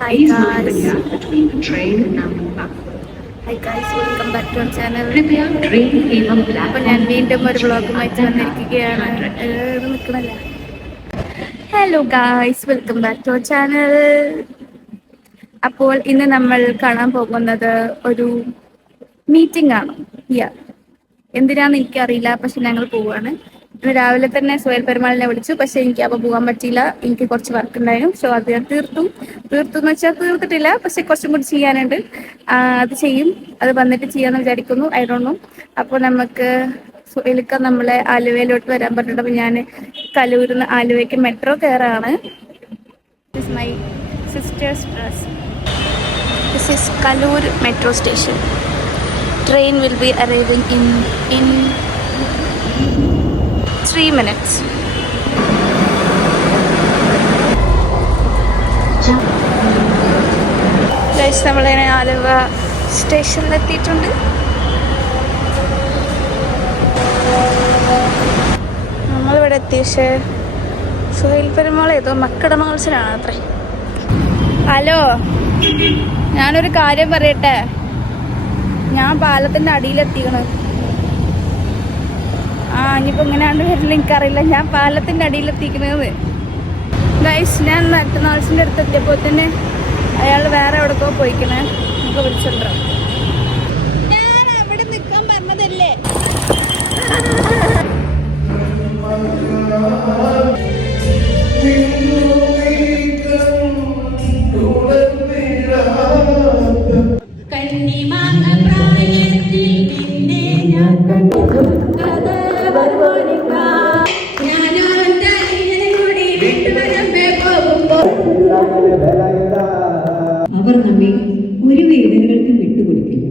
Hi guys. Hi guys, welcome back to our channel. അപ്പോൾ ഞാൻ വീണ്ടും ഒരു വ്ളോഗുമായി വന്നിരിക്കുകയാണ്. Hello guys, welcome back to our channel. അപ്പോൾ ഇന്ന് നമ്മൾ കാണാൻ പോകുന്നത് ഒരു മീറ്റിംഗ് ആണ്. എന്തിനാന്ന് എനിക്കറിയില്ല, പക്ഷെ ഞങ്ങൾ പോവുകയാണ്. ഇന്ന് രാവിലെ തന്നെ സുഹേൽ പെരുമാളിനെ വിളിച്ചു, പക്ഷെ എനിക്ക് അപ്പോൾ പോകാൻ പറ്റിയില്ല. എനിക്ക് കുറച്ച് വർക്ക് ഉണ്ടായിരുന്നു. സോ അത് ഞാൻ തീർത്തു എന്ന് വെച്ചാൽ തീർത്തിട്ടില്ല, പക്ഷെ കുറച്ചും കൂടി ചെയ്യാനുണ്ട്. അത് ചെയ്യും, അത് വന്നിട്ട് ചെയ്യാമെന്ന് വിചാരിക്കുന്നു. I don't know. അപ്പോൾ നമുക്ക് സുഹേലിക്ക നമ്മളെ ആലുവയിലോട്ട് വരാൻ പറഞ്ഞിട്ട്, അപ്പോൾ ഞാൻ കലൂരിൽ നിന്ന് ആലുവയ്ക്ക് മെട്രോ കയറാണ്. This is my sister's dress. This is Kaloor metro station. Train will be arriving in 3 minutes. Guys, നമ്മളിങ്ങനെ ആലുവ സ്റ്റേഷനിൽ എത്തിയിട്ടുണ്ട്. നമ്മളിവിടെ എത്തിയ സുഹേൽ പെരുമാൾ ഏതോ മക്കട മത്സരമാണ് അത്രേ. ഹലോ, ഞാനൊരു കാര്യം പറയട്ടെ. ഞാൻ പാലത്തിൻ്റെ അടിയിലെത്തിക്കണ്. ഇനിയിപ്പോൾ ഇങ്ങനെയാണ്ട് വരില്ല, എനിക്കറിയില്ല. ഞാൻ പാലത്തിൻ്റെ അടിയിലെത്തിക്കണത്. ഗൈസ്, ഞാൻ മറ്റന്നാൾസിൻ്റെ അടുത്ത് എത്തിയപ്പോൾ തന്നെ അയാൾ വേറെ എവിടെക്കോ പോയിക്കണേ. നമുക്ക് വിളിച്ചിട്ടുണ്ടോ? ഞാൻ അവിടെ നിൽക്കാൻ പറഞ്ഞതല്ലേ. അവർ നമ്മെ ഒരു വേദനകൾക്കും വിട്ടുകൊടുക്കില്ല.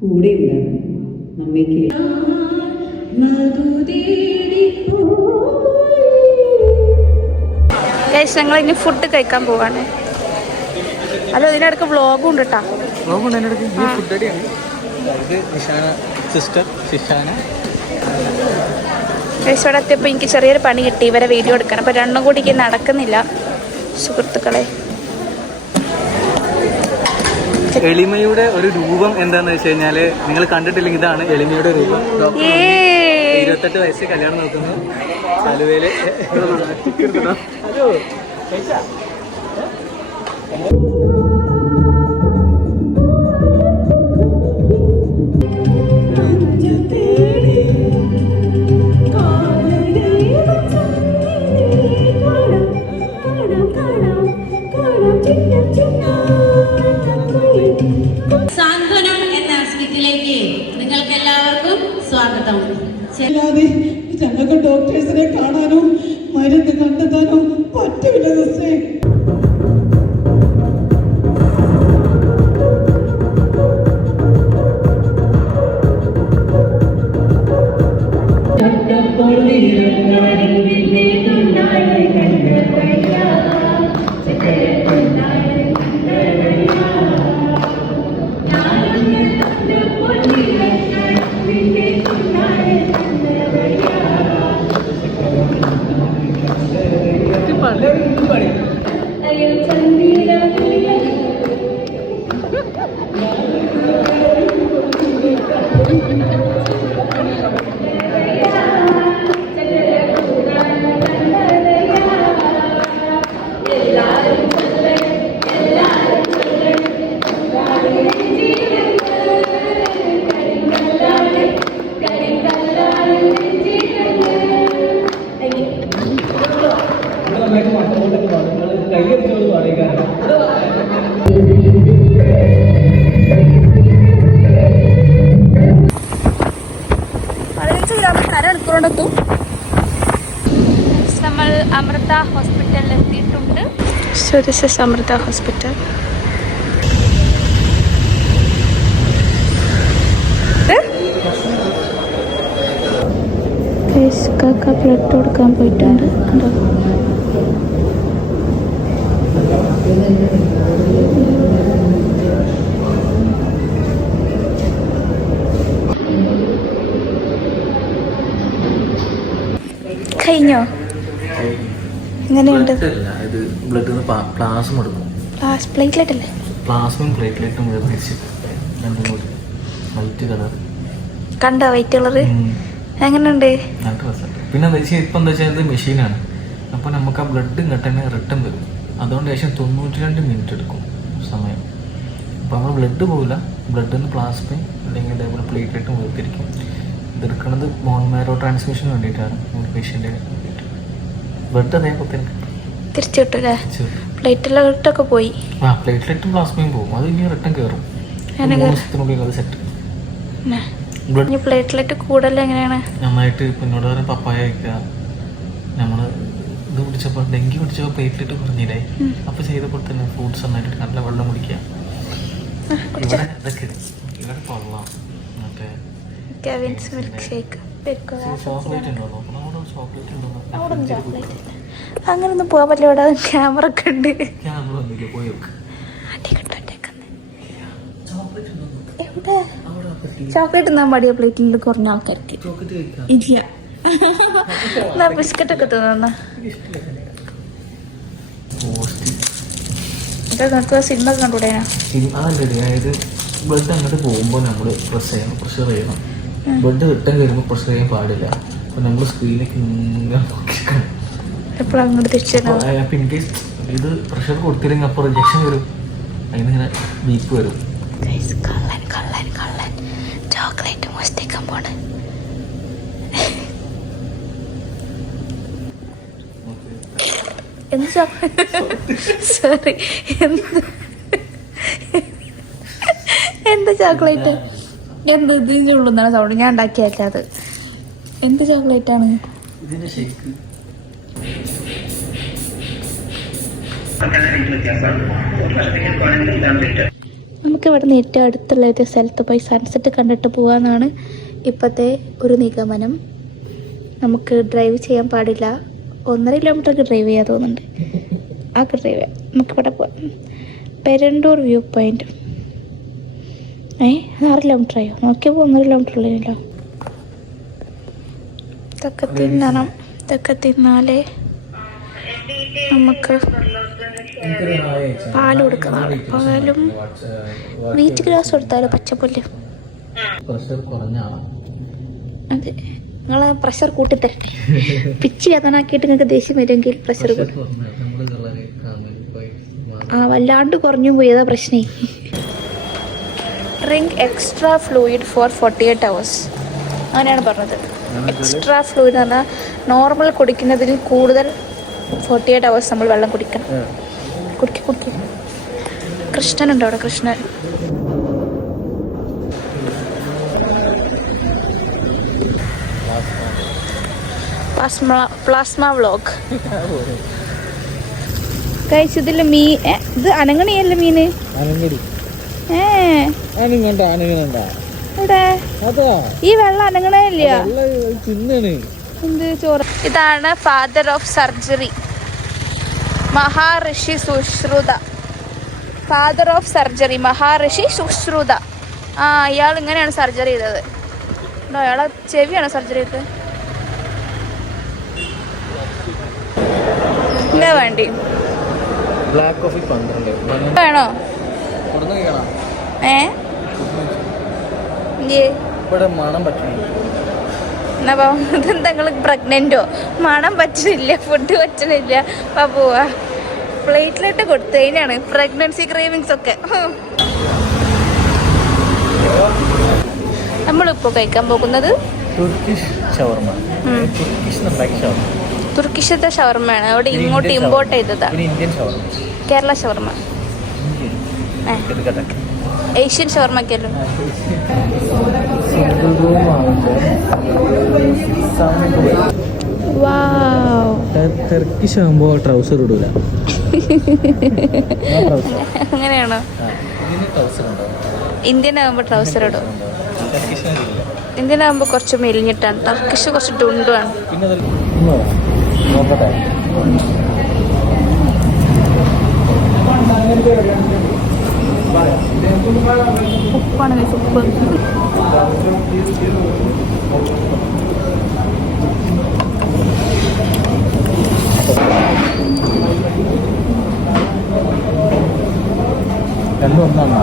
കൂടെ ഉണ്ടാകും നമ്മയ്ക്ക്. ഞങ്ങൾ ഇനി ഫുഡ് കഴിക്കാൻ പോവാണ്. അല്ല, ഇതിനിടക്ക് വ്ളോഗും ഉണ്ട് കേട്ടോ. ഇവിടെ എത്തിയപ്പോൾ എനിക്ക് ചെറിയൊരു പണി കിട്ടി. ഇവരെ വീഡിയോ എടുക്കണം. അപ്പോൾ രണ്ടും കൂടി നടക്കുന്നില്ല സുഹൃത്തുക്കളെ. എളിമയുടെ ഒരു രൂപം എന്താന്ന് വെച്ച് കഴിഞ്ഞാല്, നിങ്ങൾ കണ്ടിട്ടില്ലെങ്കിൽ ഇതാണ് എളിമയുടെ രൂപം. 28 വയസ്സ് കല്യാണം നോക്കുന്നു ആലുവയില്. സാന്ത്വനം എന്ന സ്കിറ്റിലേക്ക് നിങ്ങൾക്ക് എല്ലാവർക്കും സ്വാഗതം. ഞങ്ങൾക്ക് ഡോക്ടേഴ്സിനെ കാണാനോ മരുന്ന് കണ്ടെത്താനോ പറ്റില്ല സിസ്റ്ററെ. നമ്മൾ അമൃത ഹോസ്പിറ്റലിൽ എത്തിയിട്ടുണ്ട്. So this is Amrita hospital. കാക്ക ബ്ലഡ് കൊടുക്കാൻ പോയിട്ടുണ്ട്. കണ്ടോ? കഴിഞ്ഞോ? എങ്ങനെയുണ്ട്? ഇത് ബ്ലഡ് പ്ലാസ്മ എടുക്കും. പ്ലേറ്റ്ലെറ്റ് അല്ലേ? പ്ലാസ്മയും പ്ലേറ്റ്ലെറ്റും വേർതിരിച്ചിട്ട് രണ്ടും കൂടി വൈറ്റ് കളർ കണ്ടോ വൈറ്റ് കളറ് എങ്ങനെയുണ്ട്? നല്ല രസമുണ്ട്. പിന്നെ എന്താ വെച്ചാൽ ഇപ്പം എന്താ വെച്ചാൽ ഇത് മെഷീനാണ്. അപ്പോൾ നമുക്ക് ആ ബ്ലഡ് ഇങ്ങോട്ട് തന്നെ റിട്ടേൺ വരും. അതുകൊണ്ട് ഏകദേശം 92 മിനിറ്റ് എടുക്കും സമയം. അപ്പോൾ നമ്മൾ ബ്ലഡ് പോകില്ല, ബ്ലഡിൽ നിന്ന് പ്ലാസ്മയും അല്ലെങ്കിൽ അതേപോലെ പ്ലേറ്റ്ലെറ്റും വേർതിരിക്കും. ഇതെടുക്കുന്നത് ബോൺ മാരോ ട്രാൻസ്മിഷന് വേണ്ടിയിട്ടാണ്, ഒരു പേഷ്യൻ്റെ വേണ്ടിയിട്ട്. ബ്ലഡ് അതേപോലെ തന്നെ തിരിച്ചു കിട്ടൂലേ? പ്ലേറ്റ്ലെറ്റൊക്കെ പോയി. ആ പ്ലേറ്റ്ലെറ്റും പ്ലാസ്മയും പോകും, അത് ഇനി റിട്ടേൺ കയറും. 3 ദിവസത്തിനുള്ളിൽ അത് സെറ്റ്. ബ്ലഡ് പ്ലേറ്റ്ലെറ്റ് കൂടുതൽ എങ്ങനെയാണ്? നന്നായിട്ട് പിന്നോട് പറഞ്ഞ പപ്പായ കഴിക്കുക. നമ്മൾ ഇത് പിടിച്ചപ്പോൾ ഡെങ്കി പിടിച്ചപ്പോൾ പ്ലേറ്റ്ലെറ്റ് കുറഞ്ഞില്ലേ, അപ്പോൾ ചെയ്തപ്പോൾ തന്നെ ഫ്രൂട്ട്സ് നന്നായിട്ട് നല്ല വെള്ളം കുടിക്കുക. ഇവിടെ ഇതൊക്കെ ഇവിടെ കൊള്ളാം. മറ്റേ കെവിൻസ് മിൽക്ക് ഷേക്ക് ചോക്ലേറ്റ് ഉണ്ടോ നോക്കണം, അവിടെ ചോക്ലേറ്റ് ഉണ്ടോ? അങ്ങനൊന്നും പോകാൻ പറ്റില്ല, ഇവിടെ ക്യാമറ ഒക്കെ ഉണ്ട്. ക്യാമറ ഒന്നുമില്ല, പോയി നോക്ക്. എവിടെ ചോക്ലേറ്റ് തിന്നാൻ പാടിയ പ്ലേറ്റിൽ കുറഞ്ഞ ആൾക്കാർക്ക് ചോക്ലേറ്റ് കഴിക്കാം. ഇല്ല. എന്നാ ബിസ്ക്കറ്റ് ഒക്കെ തിന്നാ നമുക്ക് സിനിമ കണ്ടൂടെ? അതല്ലേ, അതായത് ബ്ലഡ് അങ്ങോട്ട് പോകുമ്പോൾ നമ്മൾ പ്രഷർ ചെയ്യണം. ബ്ലഡ് റിട്ടേൺ വരുമ്പോൾ പ്രഷർ ചെയ്യാൻ പാടില്ല. അപ്പോൾ നമ്മൾ സ്ക്രീനിലേക്ക് ഇങ്ങനെ നോക്കിക്കണം. എപ്പോഴും അങ്ങോട്ട് തിരിച്ചു. അപ്പോൾ ഇൻ കേസ് ഇത് പ്രഷർ കൊടുത്തില്ലെങ്കിൽ അപ്പോൾ റിജക്ഷൻ വരും, അതിനിങ്ങനെ ബീപ്പ് വരും. ചോക്ലേറ്റ് മോഷ്ടിക്കാൻ പോണ്. എന്ത് സോറി, എന്ത് ചോക്ലേറ്റ്? എന്ത് ഇതിൻ്റെ ഉള്ളുന്നാണ് സൗണ്ട്? ഞാൻ ഉണ്ടാക്കിയല്ല അത്. എന്ത് ചോക്ലേറ്റ് ആണ്? ഇതിന്റെ ഷേക്ക് നമുക്ക് ഇവിടെ നിന്ന് ഏറ്റവും അടുത്തുള്ള ഒരു സ്ഥലത്ത് പോയി സൺസെറ്റ് കണ്ടിട്ട് പോകാമെന്നാണ് ഇപ്പോഴത്തെ ഒരു നിഗമനം. നമുക്ക് ഡ്രൈവ് ചെയ്യാൻ പാടില്ല, 1.5 കിലോമീറ്റർക്ക് ഡ്രൈവ് ചെയ്യാൻ തോന്നുന്നുണ്ട്. ആ ഡ്രൈവ് ചെയ്യാം. നമുക്കിവിടെ പോവാം. പെരണ്ടൂർ വ്യൂ പോയിന്റ്. 6 കിലോമീറ്റർ ആയോ? നോക്കിയപ്പോൾ 1.5 കിലോമീറ്റർ ഉള്ളതിനല്ലോ. ഇതൊക്കെ തിന്നണം. ഇതൊക്കെ തിന്നാലേ നമുക്ക് പാൽ കൊടുക്കുന്നതാണ്. പാലും വീറ്റ് ഗ്ലാസ് കൊടുത്താലോ, പച്ചപ്പുല്ല്. പ്രഷർ കുറഞ്ഞാണ്. അതെ, നിങ്ങളെ പ്രഷർ കൂട്ടിത്തരട്ടെ. പിച്ചി വേദനാക്കിയിട്ട് നിങ്ങൾക്ക് ദേഷ്യം വരുമെങ്കിൽ പ്രഷർ വല്ലാണ്ട് കുറഞ്ഞു പോയതാ പ്രശ്നേ. Drink extra fluid for 48 hours, അങ്ങനെയാണ് പറഞ്ഞത്. എക്സ്ട്രാ ഫ്ലൂയിഡ് എന്ന് പറഞ്ഞാൽ നോർമൽ കുടിക്കുന്നതിൽ കൂടുതൽ 48 hours നമ്മൾ വെള്ളം കുടിക്കണം. കുടിക്കുക. കൃഷ്ണനുണ്ടോ അവിടെ? കൃഷ്ണൻ. പ്ലാസ്മ വ്ളോഗ് കഴിച്ചു. ഇതില്ല ഇത് അനങ്ങണിയല്ല മീന്. ഇവിടെ ഈ വെള്ളം അനങ്ങണേ ഇല്ല. എന്ത് ചോറ്? ഇതാണ് father of surgery, Maharishi Sushruta. Father of surgery Maharishi Sushruta. ഇയാൾ ഇങ്ങനെയാണ് സർജറി ചെയ്തത്. അയാളെ ചെവിയാണോ സർജറി ചെയ്തത്? എന്താ വേണ്ടി? ബ്ലാക്ക് കോഫി 12 വേണോ? ഇവിടെ മണം പറ്റുന്നു. ഇതെന്താ നിങ്ങൾ പ്രഗ്നന്റോ? മണം പറ്റുന്നില്ല, ഫുഡ് പറ്റുന്നില്ല. പോവാ. പ്ലേറ്റ്ലെറ്റ് കൊടുത്തതിനാണ് പ്രഗ്നൻസി ക്രേവിങ്സ് ഒക്കെ. നമ്മളിപ്പോൾ കഴിക്കാൻ പോകുന്നത് തുർക്കിഷ് ഷവർമ. തുർക്കിഷത്തെ ഷവർമയാണ്. അവിടെ ഇങ്ങോട്ട് ഇമ്പോർട്ട് ചെയ്തതാ. ഇന്ത്യൻ ഷവർമ, കേരള ഷവർമ, ഏഷ്യൻ ഷവർമ ഒക്കെയല്ലോ. ടർക്കിഷ് ആകുമ്പോ ട്രൗസർ ഇടൂല. അങ്ങനെയാണോ? ഇന്ത്യൻ ആകുമ്പോ ട്രൗസർ ഇടും. ഇന്ത്യൻ ആകുമ്പോ കുറച്ച് മെലിഞ്ഞിട്ടാണ്, ടർക്കിഷ് കുറച്ച് ഡുണ്ടുമാണ്. ഉപ്പാണ് ഉപ്പ്. രണ്ടും ഒന്നാണ്.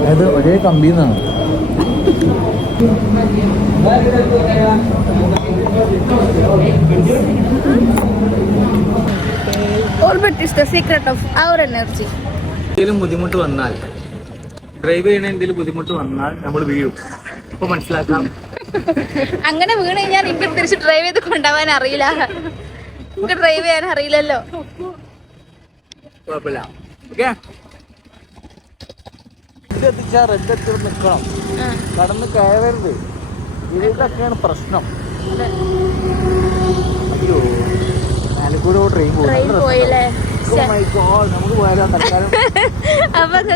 അതായത് ഒരേ കമ്പിയിൽ നിന്നാണ്. Orbit is the secret of our energy. എന്തെങ്കിലും ബുദ്ധിമുട്ട് വന്നാൽ, ഡ്രൈവ് ചെയ്യണ എന്തെങ്കിലും ബുദ്ധിമുട്ട് വന്നാൽ നമ്മൾ വീഴും. അപ്പോൾ മനസ്സിലാക്കാം. അങ്ങനെ വീണ് കഴിഞ്ഞാൽ എനിക്ക് തിരിച്ച് ഡ്രൈവ് ചെയ്ത് കൊണ്ടുപോകാൻ അറിയില്ല. എനിക്ക് ഡ്രൈവ് ചെയ്യാൻ അറിയില്ലല്ലോ. കുഴപ്പമില്ല. ഓക്കെ, ഇതെത്തിച്ചാൽ റെഡ് എത്തി നിൽക്കണം, കടന്ന് കയറരുത്. ഇതൊക്കെയാണ് പ്രശ്നം. അയ്യോ, ആലപ്പുഴ ട്രെയിൻ പോയില്ലേ? നമുക്ക് പോയാലോ തൽക്കാലം. അപ്പൊ നല്ല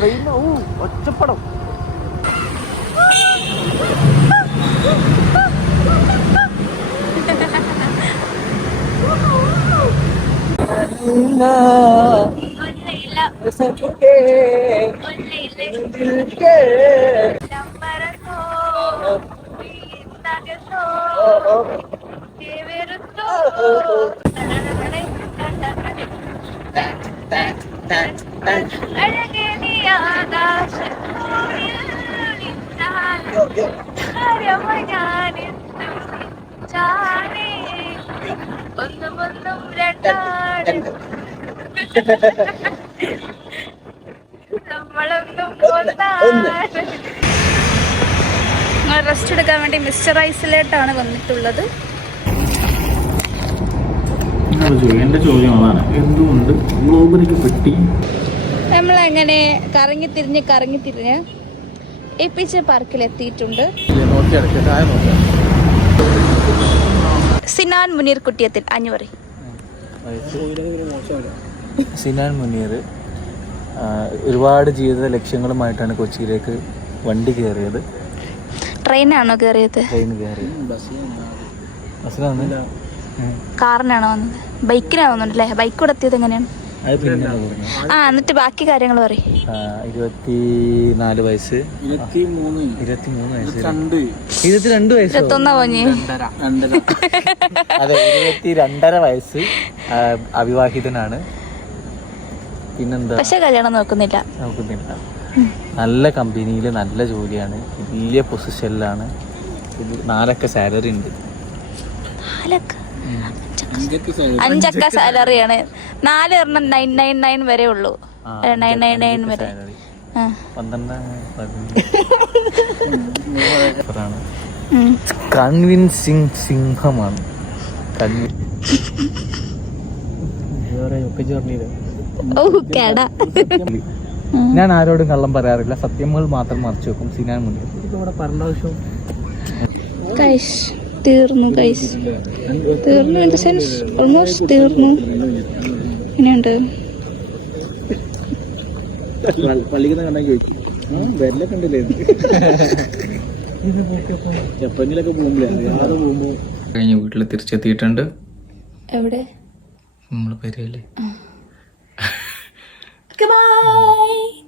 ട്രെയിൻ ഒച്ചപ്പടം. റെസ്റ്റ് എടുക്കാൻ വേണ്ടി മിസ്റ്റർ ഐസിലേട്ടാണ് വന്നിട്ടുള്ളത്. എന്റെ ചോദ്യം അതാണ്, എന്തുകൊണ്ട് ഗ്ലോബലിക്ക് പെട്ടി? നമ്മളങ്ങനെ കറങ്ങി തിരിഞ്ഞ് എപ്പിച്ച പാർക്കിൽ എത്തിയിട്ടുണ്ട്. സിനാൻ മുനീർ കുട്ടിയത്തിൽ അഞ്ഞൂറ്. സിനാൻ മുനീർ ഒരുപാട് ജീവിത ലക്ഷ്യങ്ങളുമായിട്ടാണ് കൊച്ചിയിലേക്ക് വണ്ടി കയറിയത്. ട്രെയിനാണോ കയറിയത്? ട്രെയിൻ കയറി. ബസ്സിലാണ്? കാറിനാണോ വന്നത്? ബൈക്കിനാണോ വന്നിട്ടല്ലേ? ബൈക്ക് കൂടെ എത്തിയത് എങ്ങനെയാണ്? അത് പിന്നെ എന്നിട്ട് ബാക്കി കാര്യങ്ങൾ പറയും. 24 വയസ്സ്, 23 വയസ്സ്, 22 വയസ്സ്, 21 പോഞ്ഞ്. അതെ, 22.5 വയസ്സ്, അവിവാഹിതനാണ്. പിന്നെന്താ, പക്ഷെ കല്യാണം നോക്കുന്നില്ല. നല്ല കമ്പനിയിൽ നല്ല ജോലിയാണ്, വലിയ പൊസിഷനിലാണ്, 4 അക്ക സാലറി ഉണ്ട്. 5 അക്ക സാലറിയാണ്. 4 എണ്ണം 999 വരെ ഉള്ളൂ. 999 വരെ. 12 കൺവിൻസിങ് സിംഹമാണ്. ഞാൻ ആരോടും കള്ളം പറയാറില്ല, സത്യങ്ങൾ മാത്രം മറച്ചു വെക്കും. സിനാൻ മുനീർ ഇവിടെ പറഞ്ഞ ആവശ്യം തീർന്നു. തീർന്നു ഇൻ ദ സെൻസ് ഓൾമോസ്റ്റ് തീർന്നു. ഇനിയുണ്ട്. പള്ളിക്കുന്ന കണ്ടാൽ ചോദിക്കും, വെല്ലൊക്കെ ഉണ്ടല്ലേ ജപ്പാനിലൊക്കെ പോകുമ്പോൾ. കഴിഞ്ഞ വീട്ടിൽ തിരിച്ചെത്തിയിട്ടുണ്ട്. എവിടെ? നമ്മള് പേരല്ലേ. Goodbye.